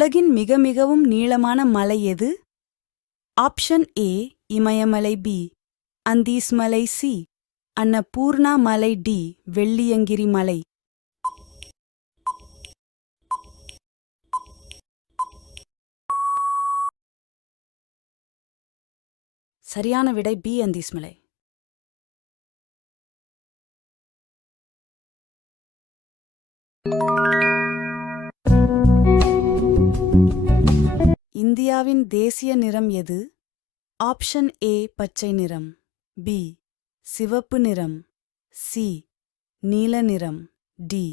உலகின் மிக மிகவும் நீளமான மலை எது? ஆப்ஷன் ஏ இமயமலை, பி அந்தீஸ் மலை, சி அன்னபூர்ணா மலை, டி வெள்ளியங்கிரி மலை. சரியான விடை பி அந்தீஸ் மலை. இந்தியாவின் தேசிய நிறம் எது? ஆப்ஷன் ஏ பச்சை நிறம், பி சிவப்பு நிறம், சி நீல நிறம், டி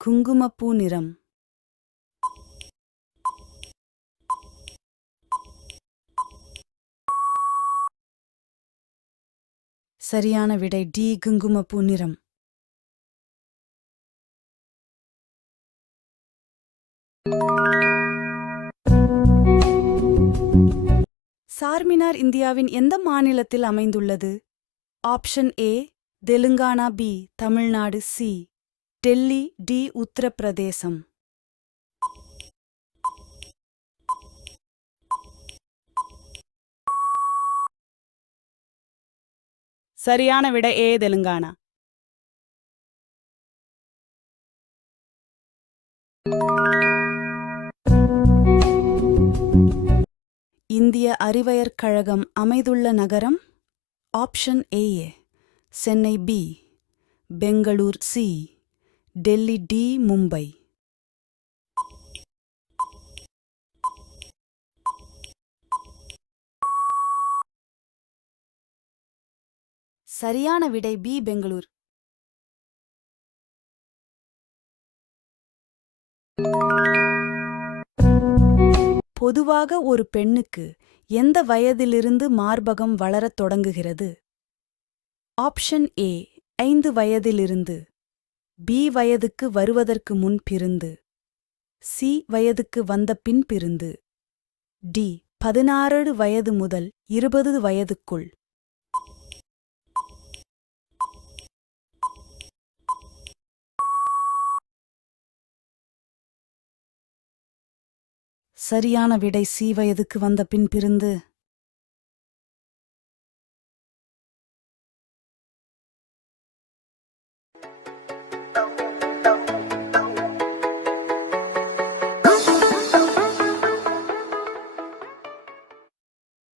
குங்குமப்பூ நிறம். சரியான விடை டி குங்குமப்பூ நிறம். சார்மினார் இந்தியாவின் எந்த மாநிலத்தில் அமைந்துள்ளது? Option A Telangana, B Tamil Nadu, C Delhi, D Uttar Pradesh. சரியான விடை ஏ தெலுங்கானா. இந்திய அறிவியற் கழகம் அமைந்துள்ள நகரம்? Option A Chennai, B Bangalore, C Delhi, D Mumbai. சரியான விடை பி பெங்களூர். பொதுவாக ஒரு பெண்ணுக்கு எந்த வயதிலிருந்து மார்பகம் வளரத் தொடங்குகிறது? ஆப்ஷன் ஏ 5 வயதிலிருந்து, பி வயதுக்கு வருவதற்கு முன் பிறந்து, சி வயதுக்கு வந்த பின் பிறந்து, டி 16 வயது முதல் 20 வயதுக்குள். சரியான விடை சி வயதுக்கு வந்த பின் பிறந்து.